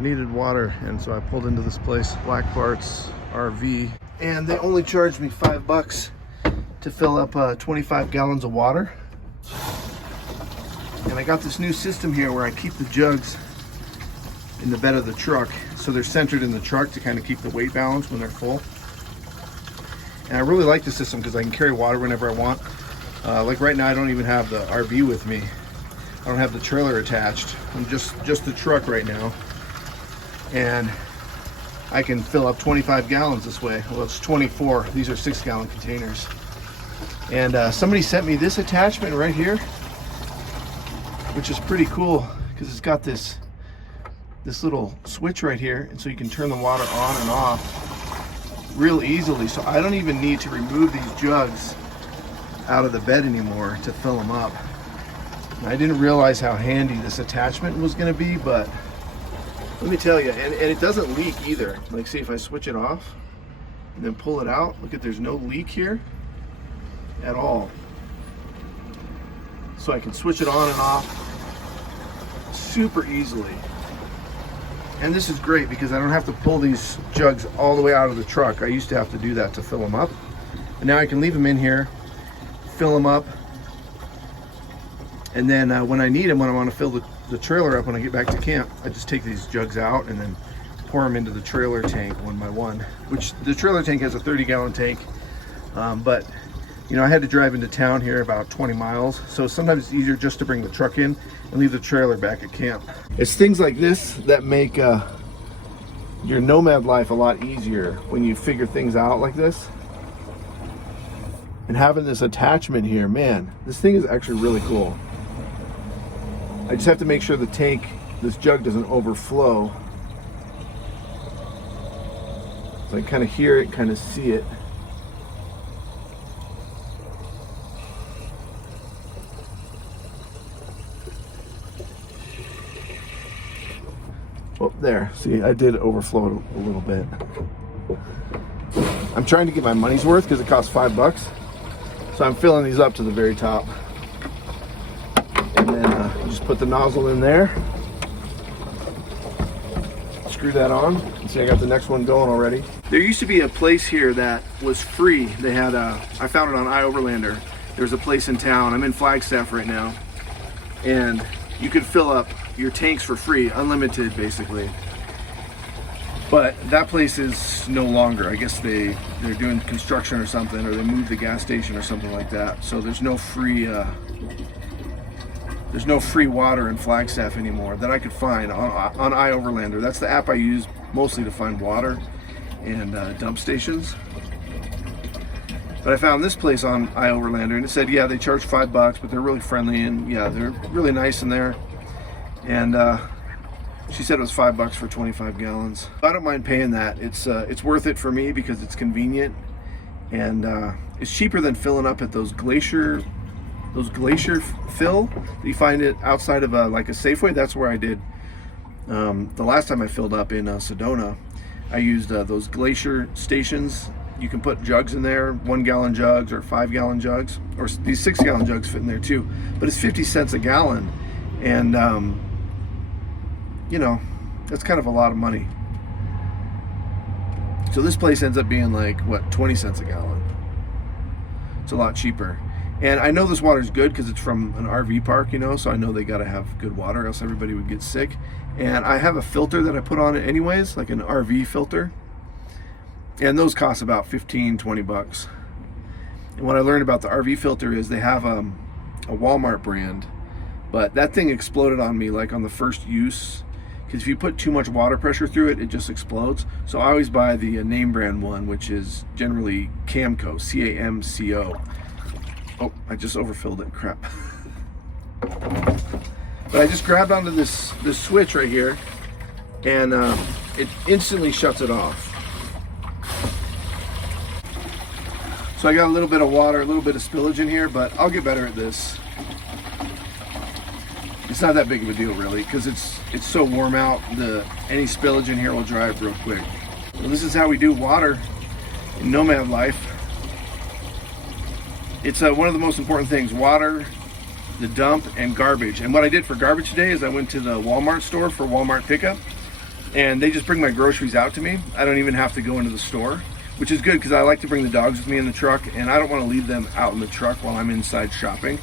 I needed water, and so I pulled into this place, Black Farts RV, and they only charged me $5 to fill up 25 gallons of water. And I got this new system here where I keep the jugs in the bed of the truck, so they're centered in the truck to kind of keep the weight balance when they're full. And I really like the system because I can carry water whenever I want. Like right now, I don't even have the RV with me. I don't have the trailer attached. I'm just the truck right now. And I can fill up 25 gallons this way. Well, it's 24. These are 6-gallon containers. And somebody sent me this attachment right here, which is pretty cool because it's got this little switch right here, and so you can turn the water on and off real easily. So I don't even need to remove these jugs out of the bed anymore to fill them up. And I didn't realize how handy this attachment was going to be, but let me tell you, and it doesn't leak either. Like, see, if I switch it off and then pull it out, look at, there's no leak here at all. So I can switch it on and off super easily. And this is great because I don't have to pull these jugs all the way out of the truck. I used to have to do that to fill them up. And now I can leave them in here, fill them up, and then when I need them, when I want to fill the trailer up when I get back to camp, I just take these jugs out and then pour them into the trailer tank one by one, which the trailer tank has a 30-gallon tank. But you know, I had to drive into town here about 20 miles, so sometimes it's easier just to bring the truck in and leave the trailer back at camp. It's things like this that make your nomad life a lot easier when you figure things out like this. And having this attachment here, man, this thing is actually really cool. I just have to make sure the tank, this jug doesn't overflow. So I kind of hear it, kind of see it. Oh, there. See, I did overflow it a little bit. I'm trying to get my money's worth because it costs $5. So I'm filling these up to the very top. And then just put the nozzle in there. Screw that on. And see, I got the next one going already. There used to be a place here that was free. They had I found it on iOverlander. There's a place in town. I'm in Flagstaff right now. And you could fill up your tanks for free, unlimited basically. But that place is no longer. I guess they're doing construction or something, or they moved the gas station or something like that. So there's no free water in Flagstaff anymore that I could find on iOverlander. That's the app I use mostly to find water and dump stations. But I found this place on iOverlander, and it said, yeah, they charge $5, but they're really friendly, and yeah, they're really nice in there. And she said it was $5 for 25 gallons. I don't mind paying that. It's worth it for me because it's convenient, and it's cheaper than filling up at those glacier fill that you find it outside of like a Safeway. That's where I did the last time I filled up in Sedona. I used those glacier stations. You can put jugs in there, 1-gallon jugs or 5-gallon jugs, or these 6-gallon jugs fit in there too. But it's 50 cents a gallon, and you know, that's kind of a lot of money. So this place ends up being like, what, 20 cents a gallon. It's a lot cheaper. And I know this water is good because it's from an RV park, you know, so I know they got to have good water, else everybody would get sick. And I have a filter that I put on it anyways, like an RV filter. And those cost about $15-20. And what I learned about the RV filter is they have a Walmart brand, but that thing exploded on me like on the first use, because if you put too much water pressure through it, it just explodes. So I always buy the name brand one, which is generally Camco, C-A-M-C-O. Oh, I just overfilled it, crap. But I just grabbed onto this switch right here, and it instantly shuts it off. So I got a little bit of water, a little bit of spillage in here, but I'll get better at this. It's not that big of a deal really, because it's so warm out, any spillage in here will dry up real quick. Well, this is how we do water in nomad life. It's one of the most important things: water, the dump, and garbage. And what I did for garbage today is I went to the Walmart store for Walmart pickup, and they just bring my groceries out to me. I don't even have to go into the store, which is good because I like to bring the dogs with me in the truck, and I don't want to leave them out in the truck while I'm inside shopping.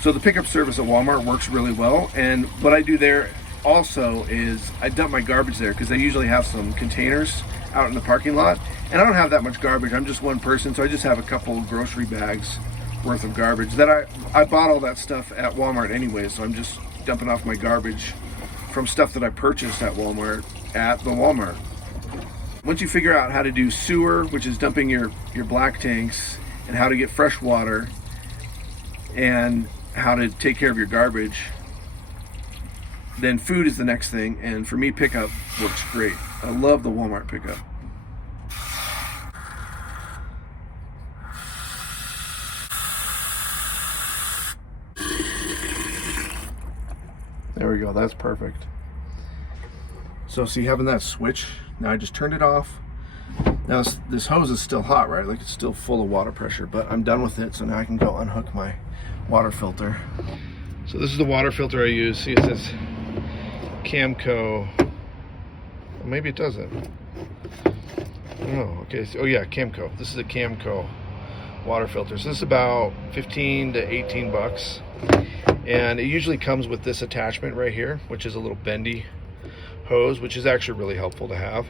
So the pickup service at Walmart works really well, and what I do there also is I dump my garbage there because they usually have some containers out in the parking lot, and I don't have that much garbage. I'm just one person, so I just have a couple of grocery bags worth of garbage that I bought all that stuff at Walmart anyway, so I'm just dumping off my garbage from stuff that I purchased at Walmart at the Walmart. Once you figure out how to do sewer, which is dumping your black tanks, and how to get fresh water, and how to take care of your garbage, then food is the next thing. And for me, pickup works great. I love the Walmart pickup. There we go, that's perfect. So see, having that switch, now I just turned it off. Now this hose is still hot, right? Like it's still full of water pressure, but I'm done with it. So now I can go unhook my water filter. So this is the water filter I use. See, it says Camco. Well, maybe it doesn't. Oh, okay. Oh yeah, Camco. This is a Camco water filter. So this is about 15 to 18 bucks. And it usually comes with this attachment right here, which is a little bendy hose, which is actually really helpful to have.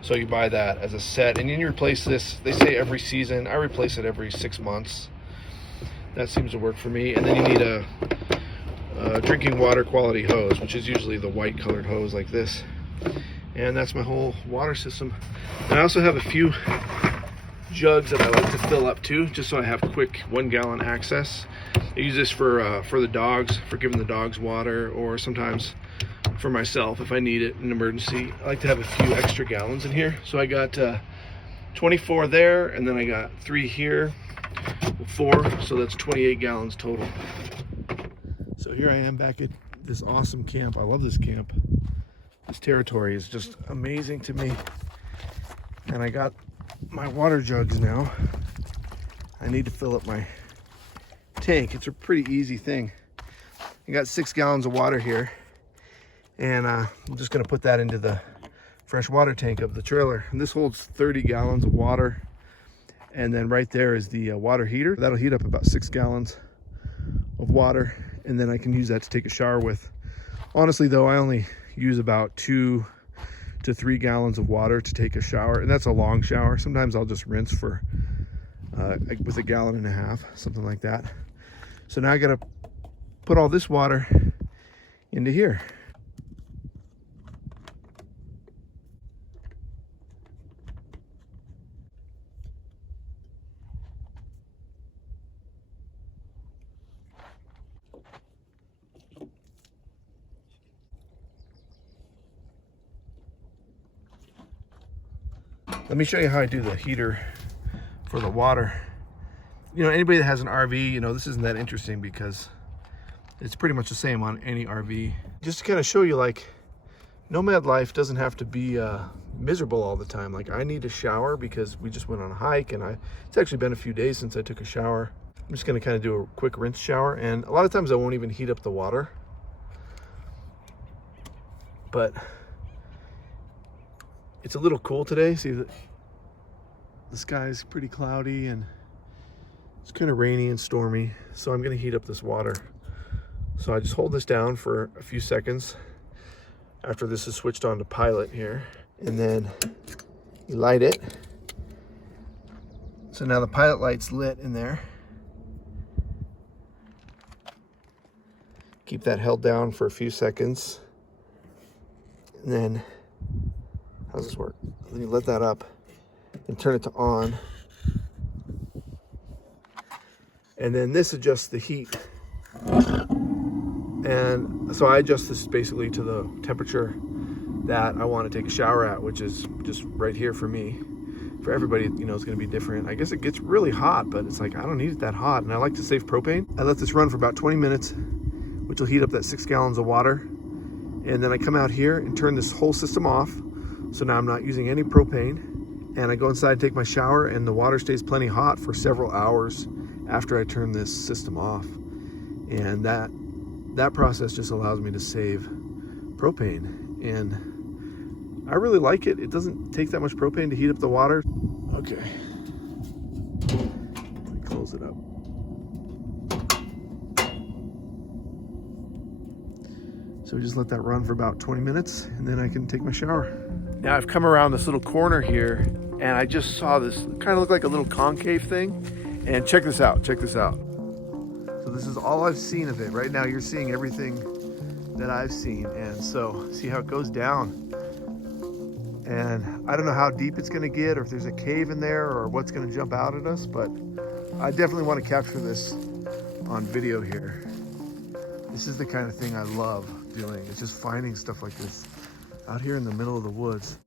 So you buy that as a set, and then you replace this, they say every season. I replace it every 6 months. That seems to work for me. And then you need a drinking water quality hose, which is usually the white colored hose like this. And that's my whole water system. And I also have a few jugs that I like to fill up too, just so I have quick 1 gallon access. I use this for the dogs, for giving the dogs water, or sometimes for myself if I need it in an emergency. I like to have a few extra gallons in here. So I got 24 there, and then I got 3 here, 4, so that's 28 gallons total. So here I am back at this awesome camp. I love this camp. This territory is just amazing to me. And I got my water jugs now. I need to fill up my tank. It's a pretty easy thing. I got 6 gallons of water here, and I'm just going to put that into the fresh water tank of the trailer. And this holds 30 gallons of water, and then right there is the water heater. That'll heat up about 6 gallons of water, and then I can use that to take a shower with. Honestly though, I only use about 2 to 3 gallons of water to take a shower, and that's a long shower. Sometimes I'll just rinse for with 1.5 gallons, something like that. So now I gotta put all this water into here. Let me show you how I do the heater for the water. You know, anybody that has an RV, you know, this isn't that interesting because it's pretty much the same on any RV. Just to kind of show you, like, nomad life doesn't have to be miserable all the time. Like, I need a shower because we just went on a hike, and it's actually been a few days since I took a shower. I'm just gonna kind of do a quick rinse shower, and a lot of times I won't even heat up the water. But it's a little cool today. See, the sky's pretty cloudy and it's kind of rainy and stormy, so I'm going to heat up this water. So I just hold this down for a few seconds after this is switched on to pilot here, and then you light it. So now the pilot light's lit in there. Keep that held down for a few seconds, and then how does this work? Then you let that up and turn it to on. And then this adjusts the heat. And so I adjust this basically to the temperature that I want to take a shower at, which is just right here for me. For everybody, you know, it's going to be different. I guess it gets really hot, but it's like, I don't need it that hot. And I like to save propane. I let this run for about 20 minutes, which will heat up that 6 gallons of water. And then I come out here and turn this whole system off. So now I'm not using any propane. And I go inside and take my shower, and the water stays plenty hot for several hours after I turn this system off. And that process just allows me to save propane. And I really like it. It doesn't take that much propane to heat up the water. Okay. Let me close it up. So we just let that run for about 20 minutes and then I can take my shower. Now I've come around this little corner here and I just saw this kind of look like a little concave thing. And check this out, check this out. So this is all I've seen of it. Right now you're seeing everything that I've seen. And so see how it goes down. And I don't know how deep it's gonna get or if there's a cave in there or what's gonna jump out at us, but I definitely wanna capture this on video here. This is the kind of thing I love doing. It's just finding stuff like this out here in the middle of the woods.